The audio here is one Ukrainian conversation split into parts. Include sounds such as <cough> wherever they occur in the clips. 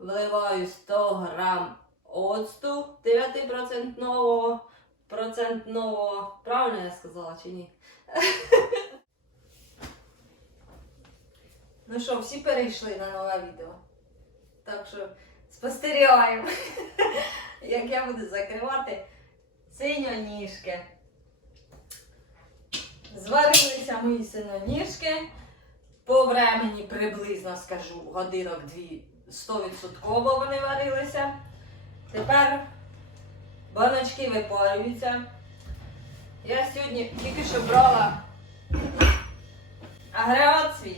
вливаю 100 грам оцту 9% процентного. Правильно я сказала чи ні? Ну що, всі перейшли на нове відео. Так що спостерігаємо, <laughs> як я буду закривати синьоніжки. Зварилися мої синоніжки. По времені приблизно скажу годинок дві 100% вони варилися. Тепер баночки випарюються. Я сьогодні тільки що брала агрегат свій.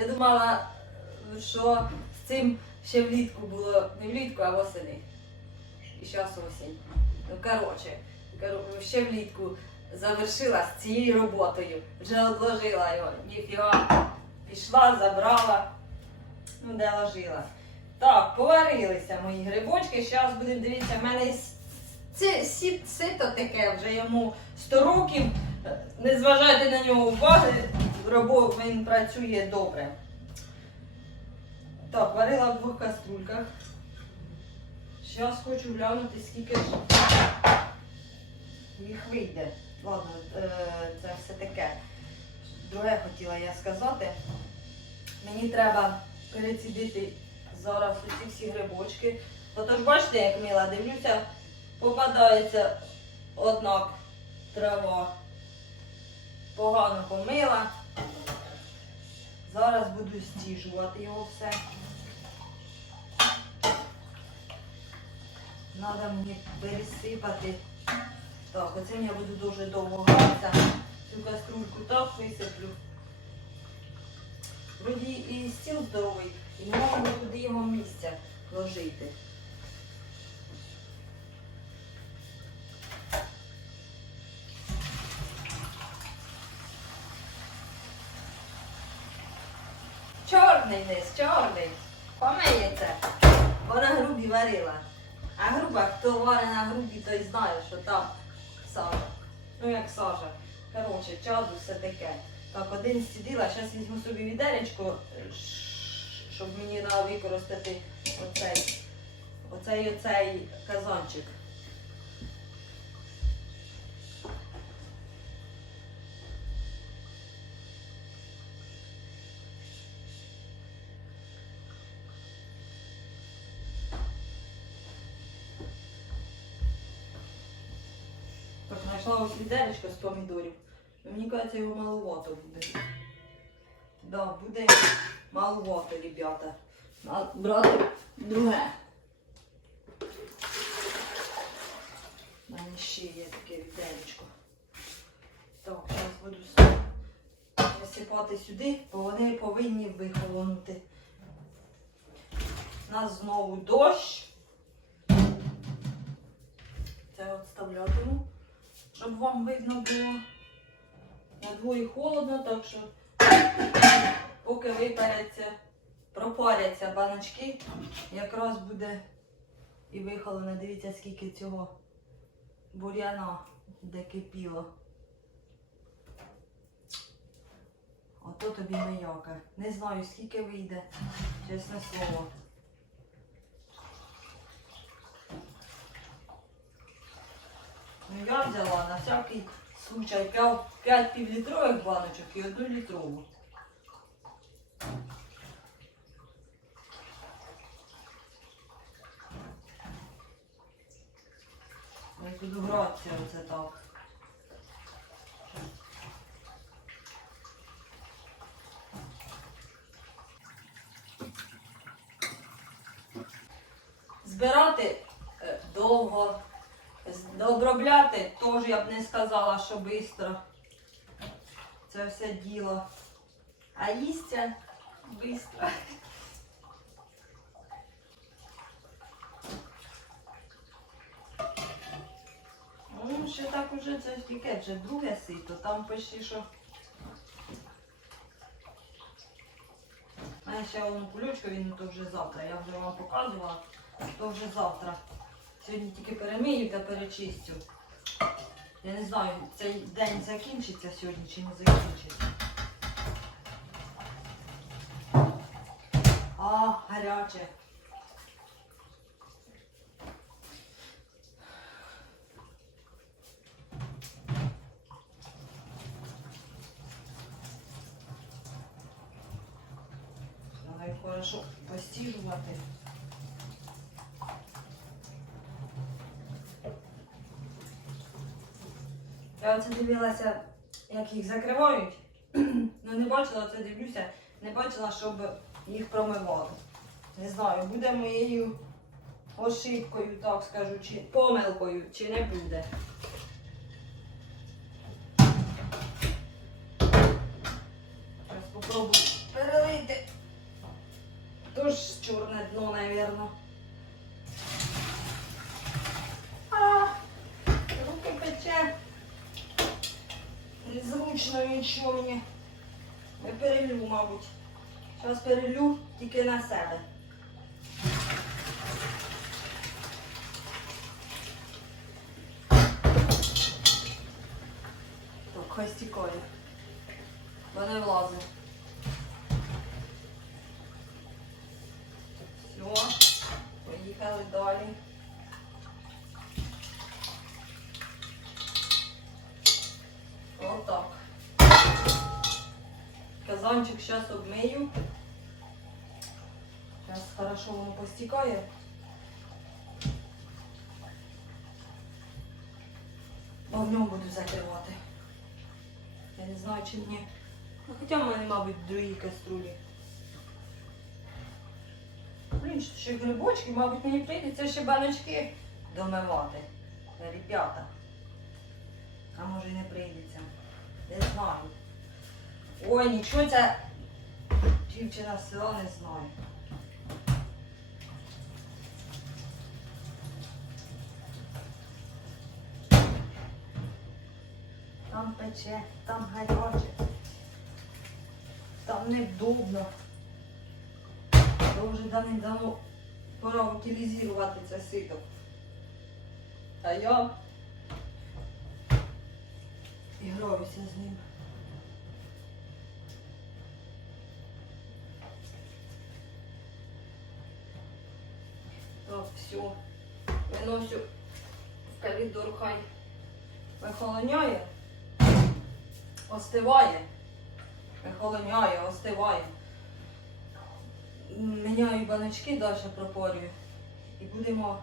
Я думала, що з цим ще влітку було не влітку, а восени. І зараз осінь. Ну, коротше, ще влітку завершила з цією роботою. Вже odложила його. Ніфіга. Пішла, забрала. Де ложила. Так, поварилися мої грибочки. Зараз будемо дивитися, в мене це сито таке, вже йому 100 років. Не зважайте на нього уваги, робо він працює добре. Так, варила в двох каструльках. Зараз хочу глянути, скільки ж їх вийде. Ладно, е, це все таке. Друге хотіла я сказати. Мені треба перецідити зараз усі всі грибочки. Отож, бачите, як мила дивлюся, попадається однак трава. Погано помила. Зараз буду стіжувати його все. Треба мені пересипати. Так, оцим я буду дуже довго гратися. Цю каструльку так висиплю. Вроді і стіл здоровий, і не можна туди його місця ложити. Чорний низ, чорний. Помиється. Вона грубі варила. А груба, хто варить на грубі, той знає, що там сажа. Ну як сажа. Коротше, чаду все таке. Так, один стідила, зараз візьму собі відеречко, щоб мені на використати оцей, оцей, оцей казанчик. Так, знайшла ось відеречко з помідорів. Мені кажеться, його маловато буде. Да, буде маловато, ребята. Надо брати друге. У мене ще є таке відеречко. Так, зараз буду висипати сюди, бо вони повинні вихолонути. У нас знову дощ. Це відставлятиму щоб вам видно було. На дворі холодно, так що поки випаряться, пропаряться баночки, якраз буде і вихолоне. Дивіться, скільки цього бур'яна де кипіло. Ото тобі маяка. Не знаю, скільки вийде, чесне слово. Ну, я взяла на всякий случай 5 півлітрових баночок і одну літрову. Я буду гратися оце так. Збирати е, довго. З- Обробляти теж я б не сказала, що швидко. Це все діло. А їсться швидко. Ну, ще так уже це яке вже друге сито. Там пиши, що. А ще воно кульочка, він то вже завтра. Я вже вам показувала, то вже завтра. Сьогодні тільки перемию та перечистю. Я не знаю, цей день закінчиться сьогодні чи не закінчиться. А, гаряче. Давай хорошо постіжувати. Я оце дивилася, як їх закривають. ну не бачила, це дивлюся, не бачила, щоб їх промивали. Не знаю, буде моєю ошибкою, так скажу, помилкою, чи не буде. Перелю тільки на себе. Так, хай стікає. Бо не влазить. Все, поїхали далі. Отак. Казанчик зараз обмию. Хорошо воно постікає. Бо в ньому буду закривати. Я не знаю, чи мені. Ну, хоча в мене, мабуть, другі каструлі. Блін, ще грибочки, мабуть, мені прийдеться ще баночки домивати. Ребята. А може не прийдеться. Не знаю. Ой, нічого ця дівчина села не знає. Там пече, там гаряче, там невдобно. То вже давним-давно пора утилізувати це сито. А я і граюся з ним. Так, все. Виносю в коридор хай вихолоняє, остиває, вихолоняє, остиває. Міняю баночки, далі пропорюю. І будемо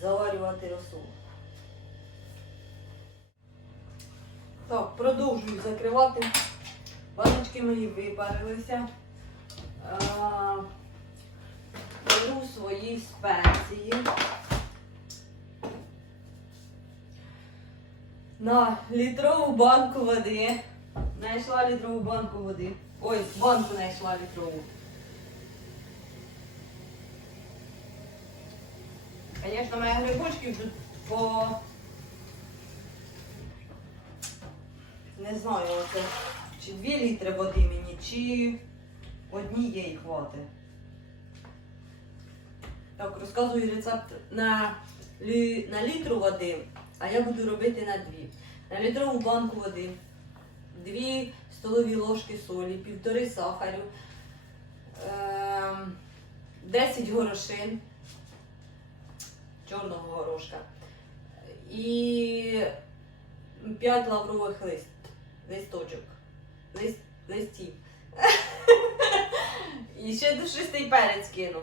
заварювати росу. Так, продовжую закривати. Баночки мої випарилися. Беру свої спеції. На літрову банку води. Знайшла літрову банку води. Ой, банку знайшла літрову. Звісно, мої грибочки вже по... Не знаю, оце, чи 2 літри води мені, чи однієї хватить. Так, розказую рецепт на, лі, на літру води, а я буду робити на дві. На літрову банку води, 2 столові ложки солі, півтори сахарю, ем, 10 горошин чорного горошка і 5 лаврових лист, листочок, лист, листів. <laughs> І ще душистий перець кину.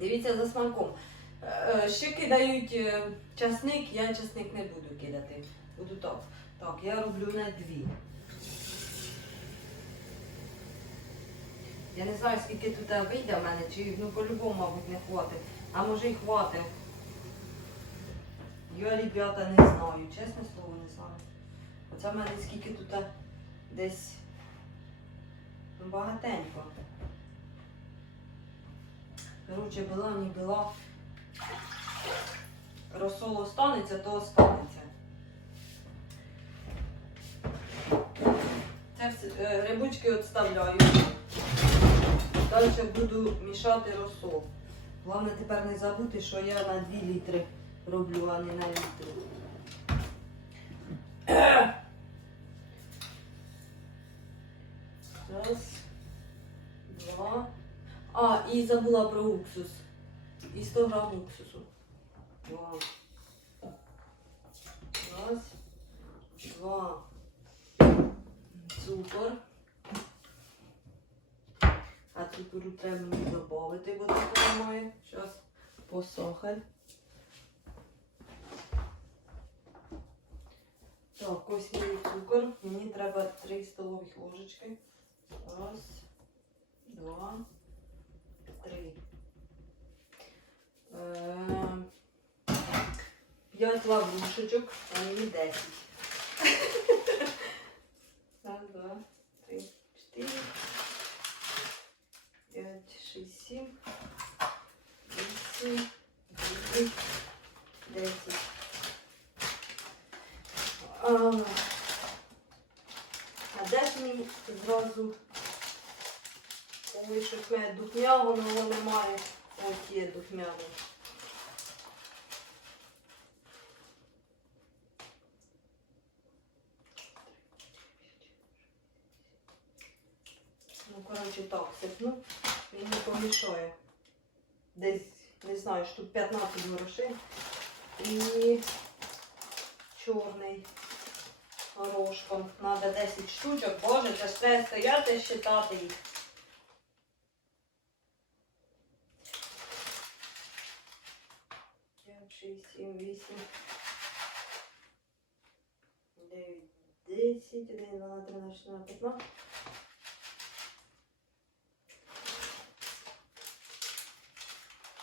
Дивіться за смаком. Е, Ще кидають е, часник, я часник не буду кидати. Буду так. Так, я роблю на дві. Я не знаю, скільки тут вийде в мене, чи ну по-любому, мабуть, не хватить. А може й хватить. Я, ребята, не знаю. Чесне слово, не знаю. Оце в мене скільки тут десь ну, багатенько. Коротше, була, не була. Розсол останеться, то останеться. Це все, е, грибочки відставляю. Далі буду мішати розсол. Головне тепер не забути, що я на 2 літри роблю, а не на літр. Раз, два. А, і забула про уксус. І 100 грам уксусу. Два. Раз, два. Цукор. А цукру треба мені додати, бо цукру немає. Зараз посохай. Так, ось мій цукор. Мені треба 3 столових ложечки. Раз, два, три. П'ять лаврушечок, а мені 10. <laughs> Раз, два, три, чотири. П'ять, шість, сім. Вісім, дев'ять, десять. А, де ж мені зразу Ой, щось мене духмяво, воно немає. Ось є духмяво. Ну, коротше, так, сипну. Він не помішає. Десь, не знаю, штук 15 грошей. І чорний горошком. Надо 10 штучок. Боже, це ж треба стояти, считати їх. П'ять, шість, сім, вісім. Дев'ять, десять, один, два, три, чотири, п'ятнадцять.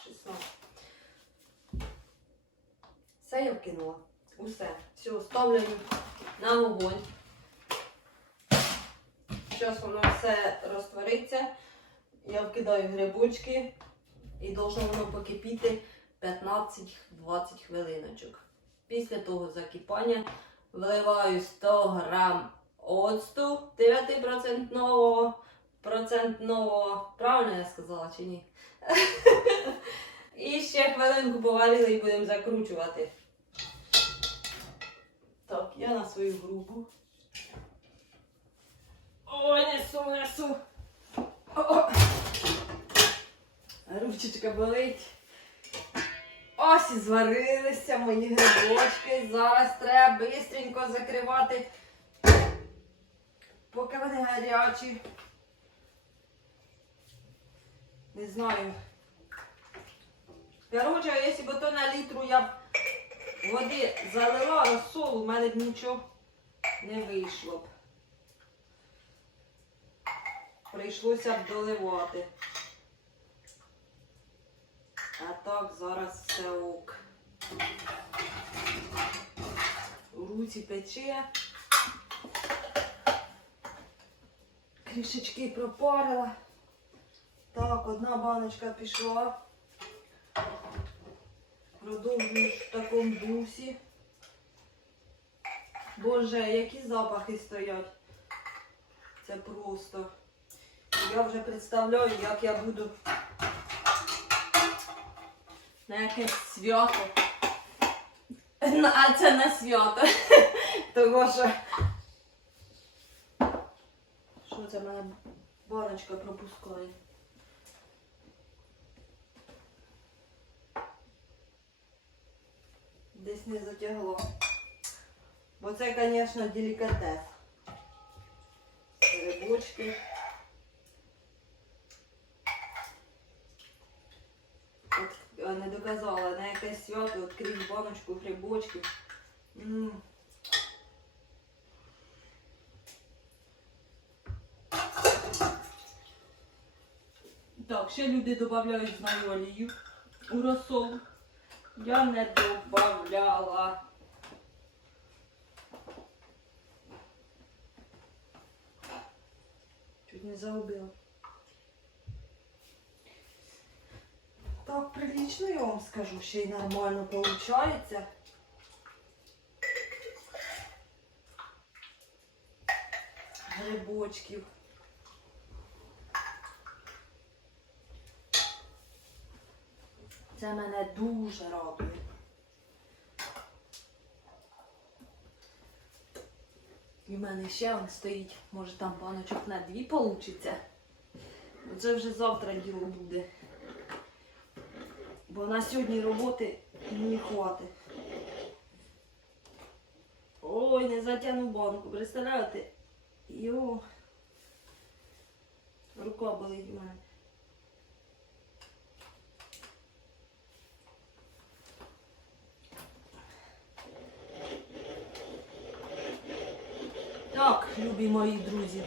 Шістнадцять. Все я вкинула. Усе. Все, ставлю на вогонь. Зараз воно все розтвориться. Я вкидаю грибочки і должно воно покипіти 15-20 хвилиночок. Після того закипання вливаю 100 грам оцту 9% процентного. Правильно я сказала чи ні? <laughs> І ще хвилинку поварили і будемо закручувати. Так, я на свою грубу. Ой, несу, несу. Ручечка болить. Ось і зварилися мої грибочки. Зараз треба швидко закривати, поки вони гарячі. Не знаю. Короче, якщо б то на літру я б води залила розсолу, в мене б нічого не вийшло б. Прийшлося б доливати. А так зараз все ок. У руці пече. Кришечки пропарила. Так, одна баночка пішла. Продовжую в такому дусі. Боже, які запахи стоять. Це просто. Я вже представляю, як я буду на якесь свято. А це на свято. <laughs> Того що. Що це в мене баночка пропускає? Десь не затягло. Бо це, звісно, делікатес. Грибочки. От, е, на якесь свято відкрив баночку грибочків. М. Так, ще люди додають знаю олію у розсол. Я не додавала. Чуть не загубила. Так, прилично я вам скажу, ще й нормально виходить. Грибочків. Це мене дуже радує. І в мене ще он стоїть, може там баночок на дві получиться. Це вже завтра діло буде. Бо на сьогодні роботи не хватить. Ой, не затягну банку, представляєте? Йо. рука болить в мене. Так, любі мої друзі.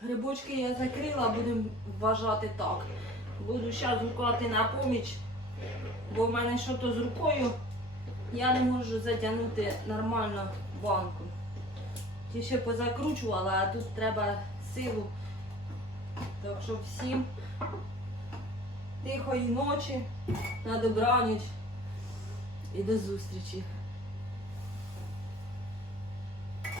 Грибочки я закрила, будемо вважати так. Буду зараз гукати на поміч, бо в мене щось з рукою. Я не можу затягнути нормально банку. Ті ще позакручувала, а тут треба силу. Так що всім тихої ночі, на добраніч і до зустрічі.